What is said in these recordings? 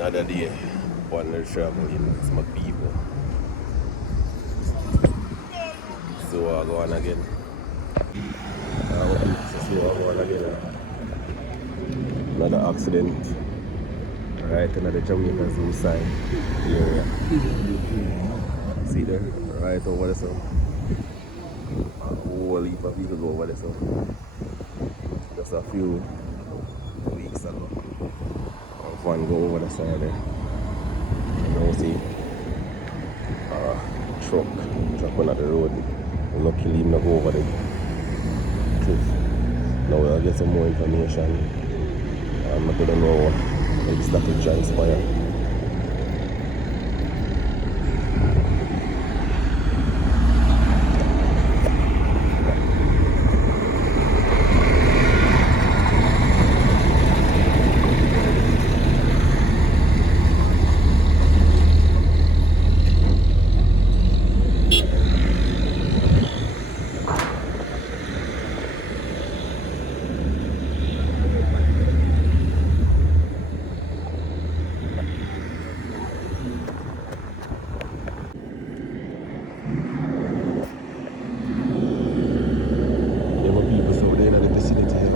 Another day on the traveling with my people. So I go on again. So I go on again. Another accident right in the Jamaica Zoo side area. See there? Right over there, so a whole heap of vehicles over there, so just a few weeks ago. One go over the side there. You know, see truck dropping at the road. Luckily, him not go over the cliff. Now we'll get some more information. I'm not gonna know exactly transpire. There were people so there in the vicinity of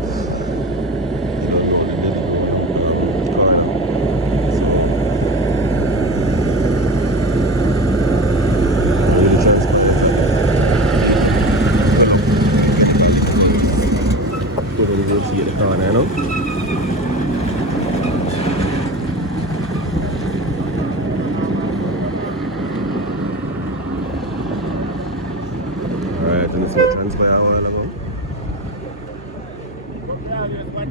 Alright, and it's what transpired a while ago.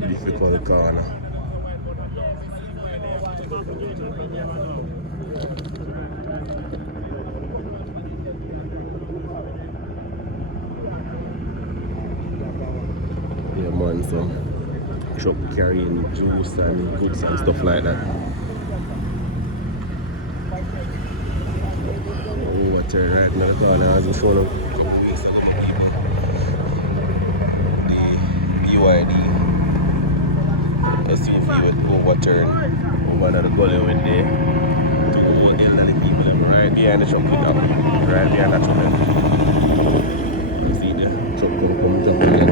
Difficult corner. Yeah man, so truck carrying juice and goods and stuff like that. Overturn right in the corner as I'm showing them. The BYD SUV with overturn over another gully when they took over the elderly people right behind the truck with them. Right behind that truck. You see the truck come jumping in.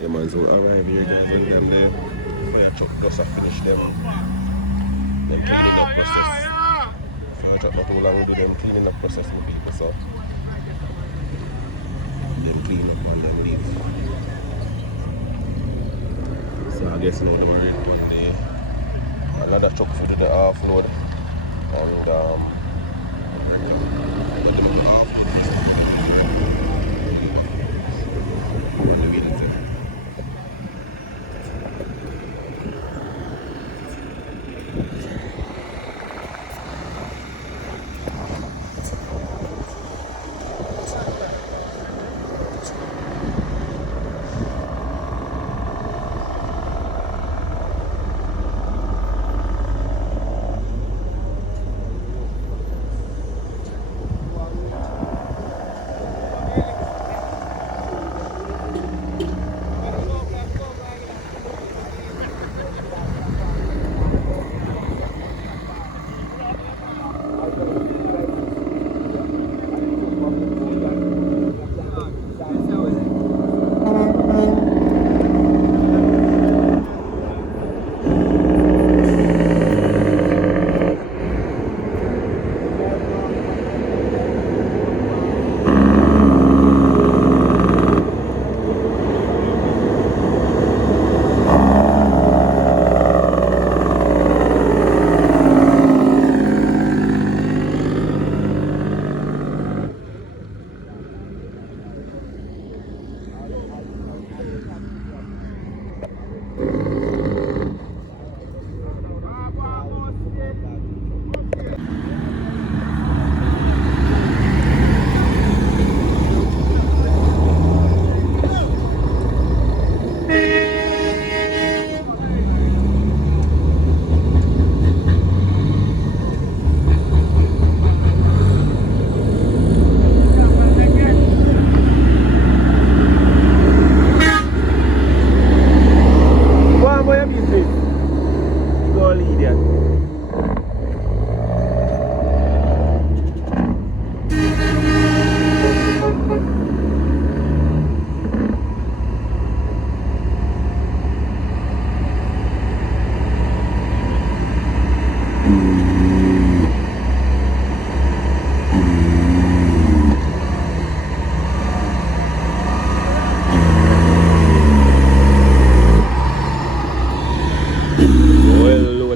Yeah man, so arrive here guys and them there fire truck just to finish them cleaning up process. Fire truck not too long do them cleaning up process with people, so them clean up and them leave. So I guess now them ready doing the another truck for the offload and bring them to the offload.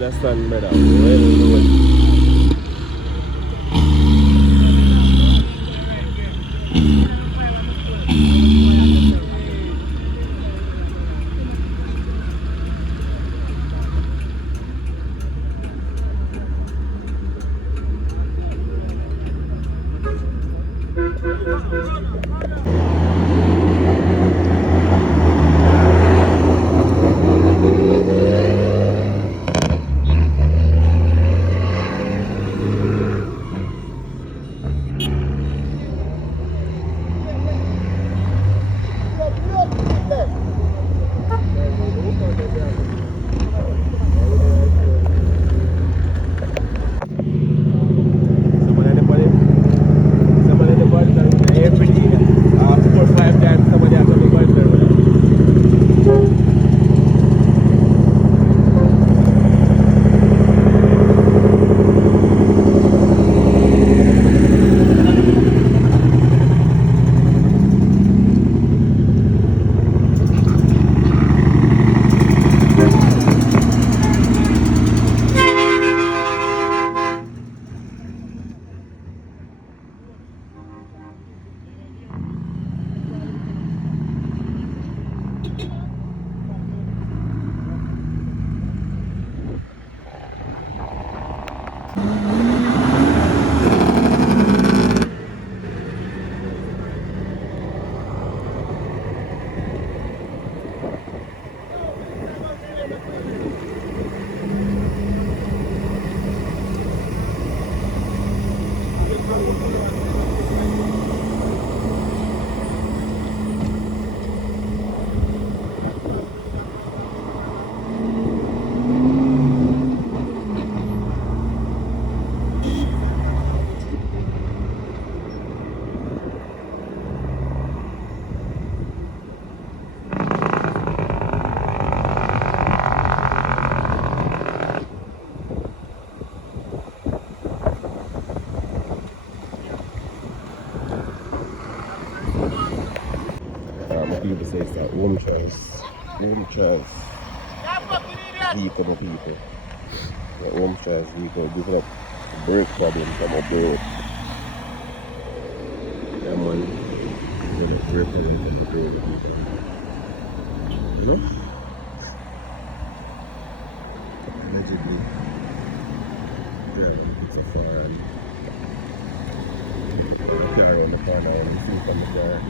understand, brother? Well, people say it's that home choice vehicle, my people. The home choice vehicle develop brake problem from a boat. Yeah, man. Develop brake problem from the boat, people. You know? Allegedly. Yeah, it's a foreign. Car around the corner and you see from the car.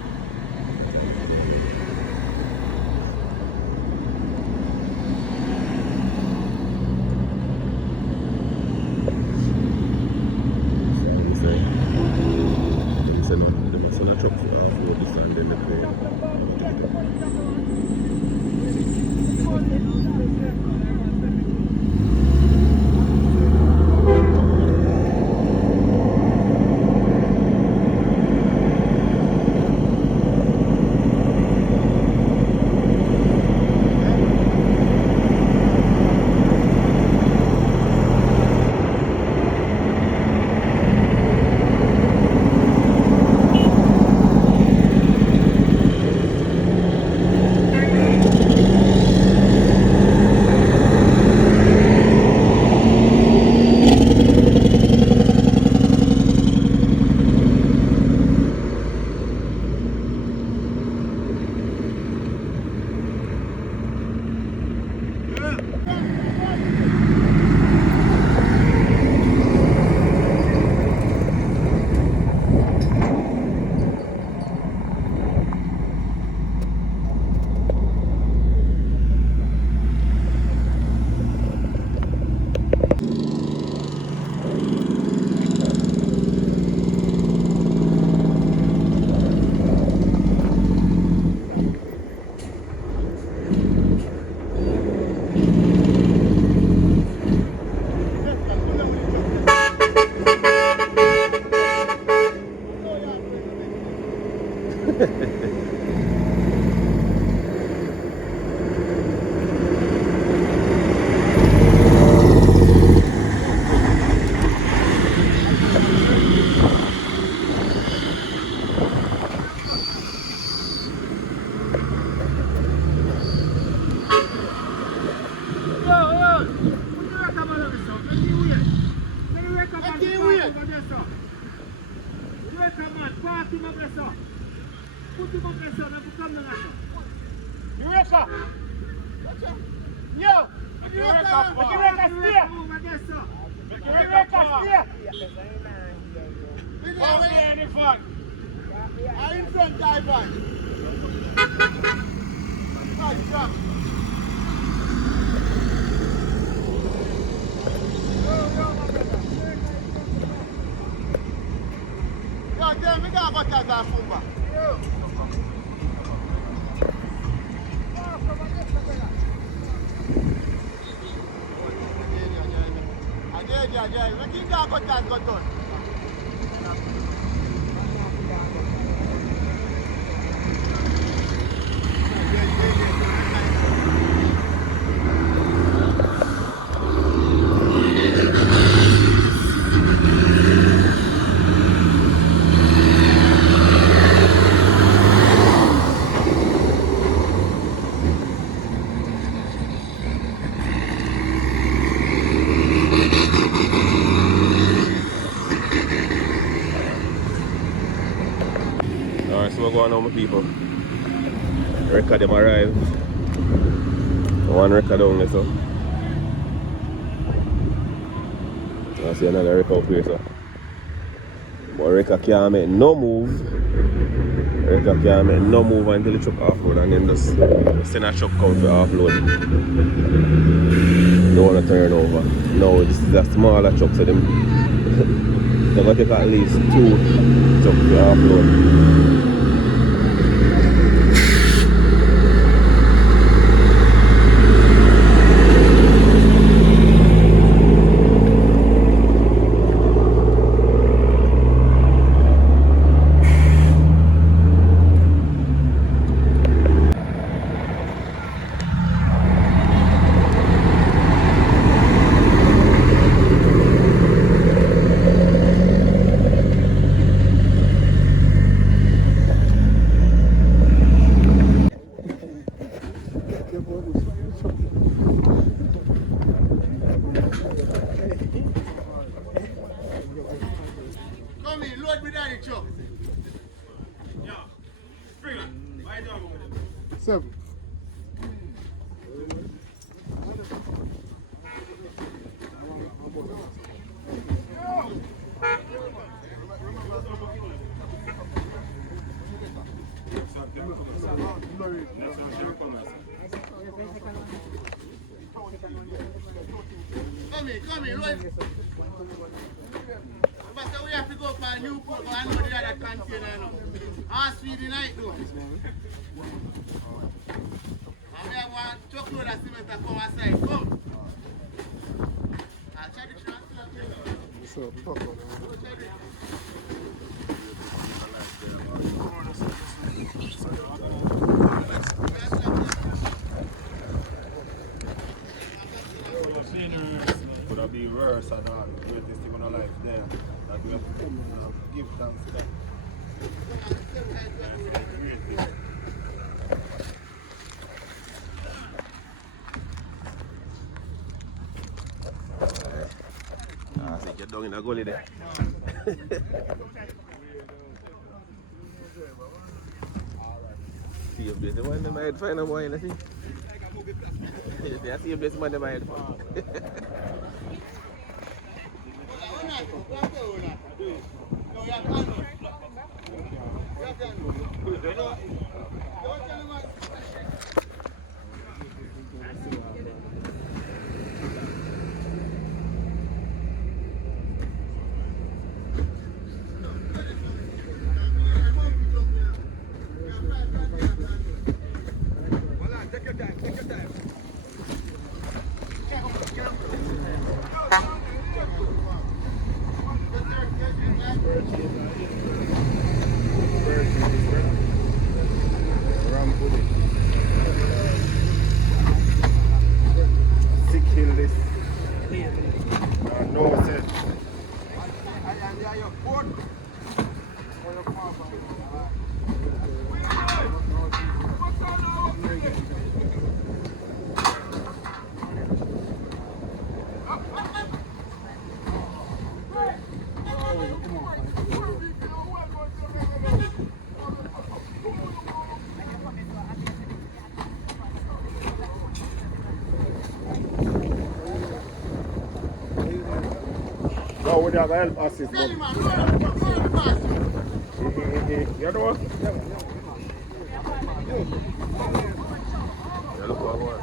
Eureka! Yo! Eureka stay! Eureka stay! Come here in the front. I'm in front, Ivan. Yo, tell me that about that Fumba. Ajay, we keep that about that got done. Alright, so we're going on with people. Record them arrive. One record down there, so. I see another record up here, so. But record can't make no move. Record can't make no move until the truck offload and then just send a truck come to offload. Don't want to turn over. No, this is a smaller truck, so them they're going to take at least 2 trucks to offload. Come in, load me down the truck. Yeah, Springer, why do I go with him? 7. Come in, load. But we have to go for a new port, I know the other container now. Ask me the night though. And we have one truckload of cement to come aside. Come. I'll check the transfer. What's up? Could have been worse and all. The greatest thing in our life there. That we have to give thanks to that. Ah, see, get down in the gully there. See if there's one that might find a boy, see? See if there's one that might find. Take your time, take your time. with the help assist. You know? Yeah, look what I want.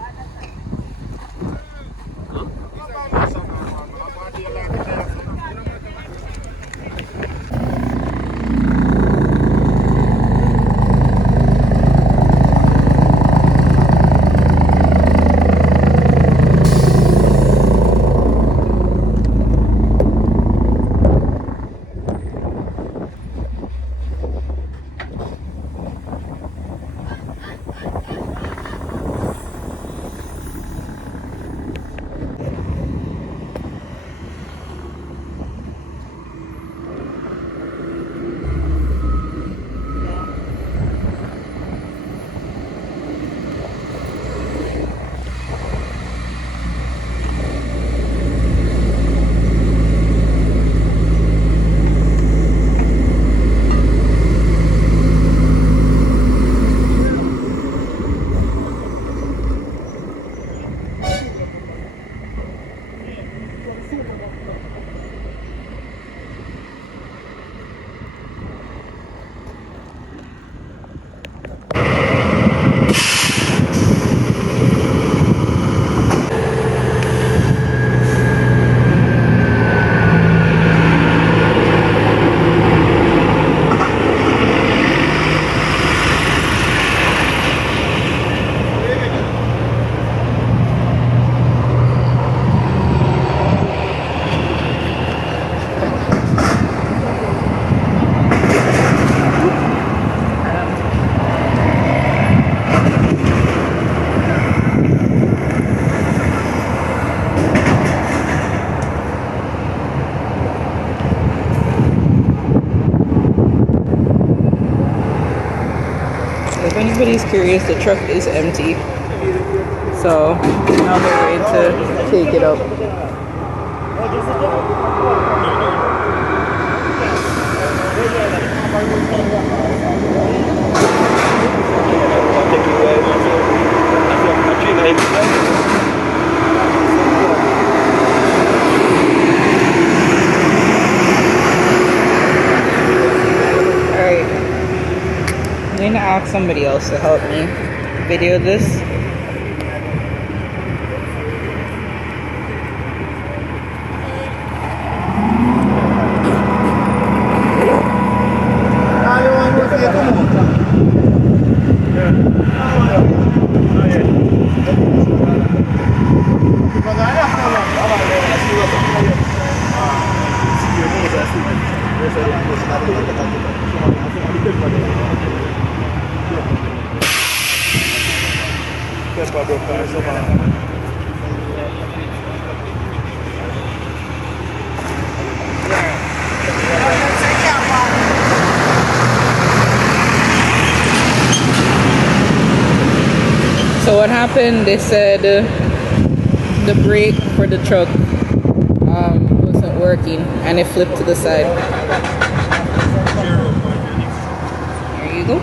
If anybody's curious, the truck is empty. So now they're ready to take it up. Alright. I'm going to ask somebody else to help me video this. So what happened, they said the brake for the truck wasn't working and it flipped to the side. There you go.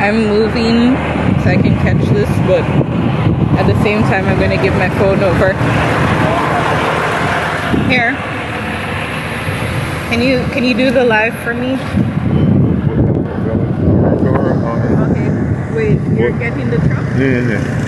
I'm moving so I can catch this, but at the same time I'm going to give my phone over. Here. Can you do the live for me? Okay. Wait, you're getting the truck? Yeah.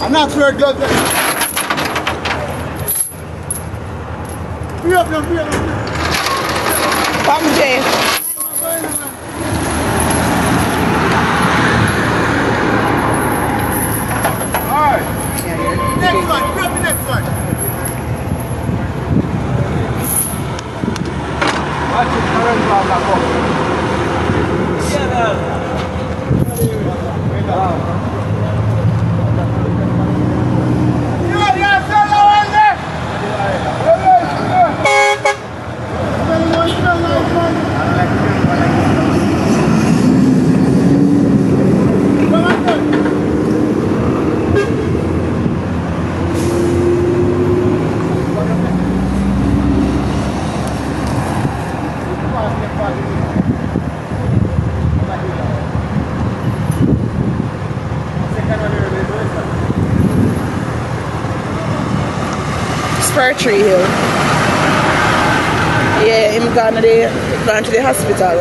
I'm not sure it goes. Come, Jay. Alright. Next one, grab the next one. Watch it, current one, Spur Tree Hill. Yeah, him gone to the hospital.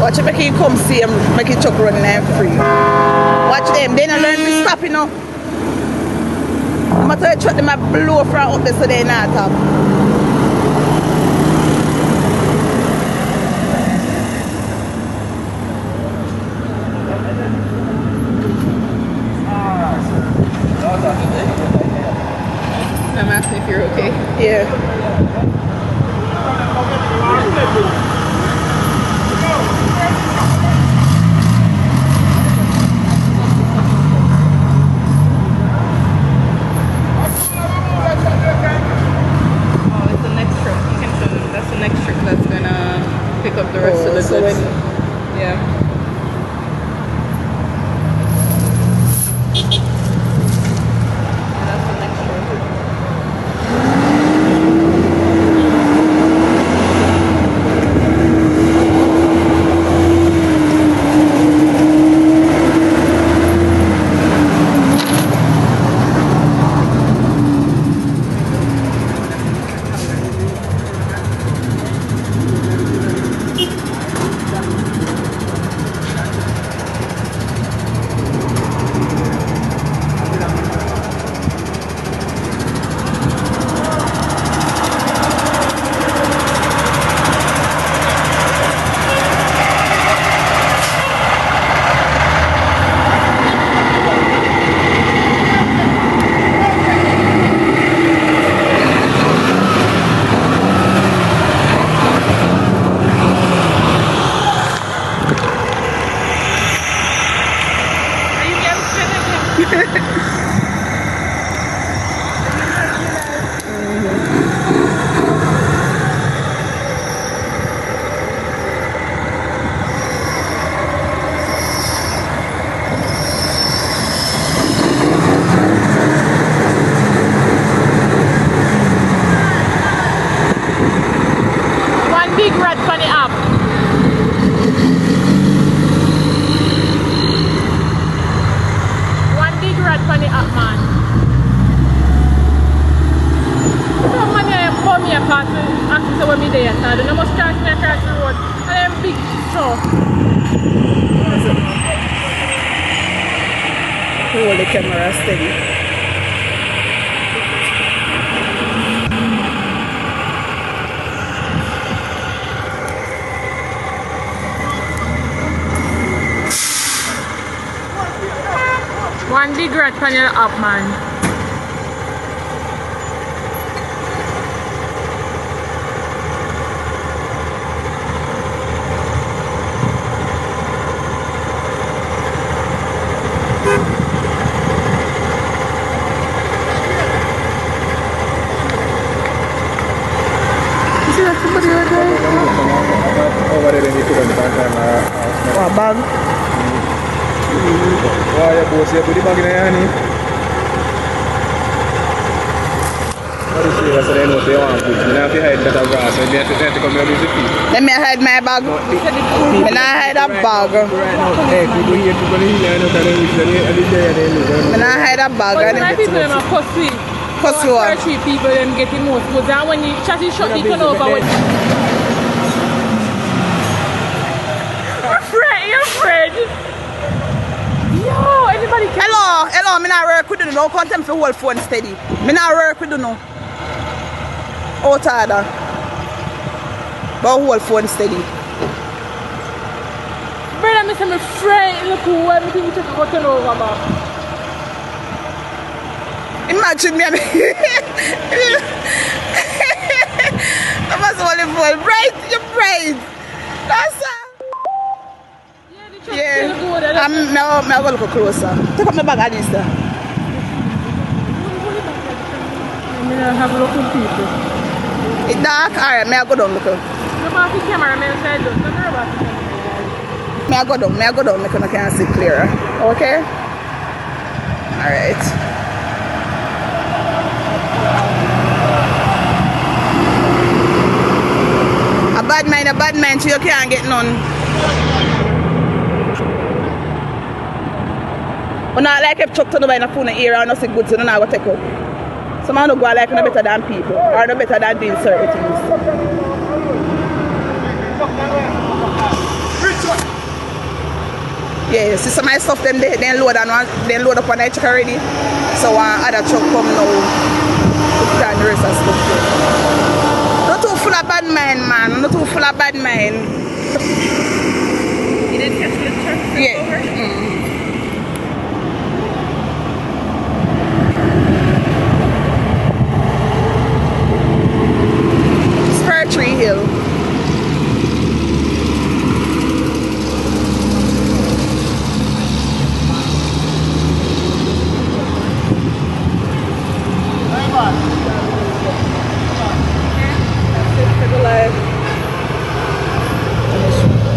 Watch it, make you come see him, make you chuck running and free. Watch them, they don't learn to stop, you know. No matter how truck them a blow from up there so they not stop. I'm asking if you're okay. Yeah. Pick up the rest of the goods. Yeah. That's the next trip. Hold the camera steady. One big rat on your up, man. What bag? Why you both say put the bag in your hand? What is it? So they know they want food. You have to hide that grass. So they have to come here with the feet. Let me hide my bag. Me not hide a bag. Right now, hey, people here, I know that every day they lose. Me not hide a bag. But my people them are pussy. Pussy what? Three people them getting most goods. And when you chat it shut, you turn over. You're afraid. Yo, anybody can. Hello, me not work with you. No content for hold phone steady. Me not work with you no. Out order. But hold phone steady. Brother, me say me afraid. Look who everything you take a turn over, man. Imagine me. I must only fall. Bright, you're bright. That's yeah. I'm going to go closer. Take up my bag, Anissa. I have a lot of people. It's dark? Alright, may I go down, look. No matter the camera, man, say don't. Don't worry about the camera. May I go down, because I can see clearer. Okay? Alright. A bad mind, so you can't get none. But not like if Chuck to nobody in a phone ear or nothing good, so no go take out. Some man don't go like no better than people or no better than doing certain things. Yeah, see some of my stuff them they load up on the truck already. So other truck come now to put on the rest of stuff there. Not too full of bad mind, man. Not too full of bad mind. You didn't catch the truck? Yeah. Tree Hill.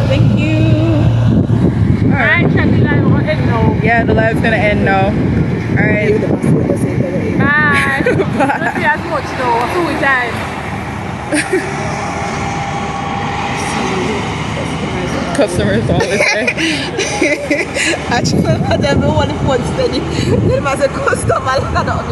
Thank you. Alright, check the live will end now. Yeah, the live's gonna end now. Alright. Bye. Don't see as much though. 2 times. Customers always say. Actually, I don't know what the phone steady. There was a customer that I don't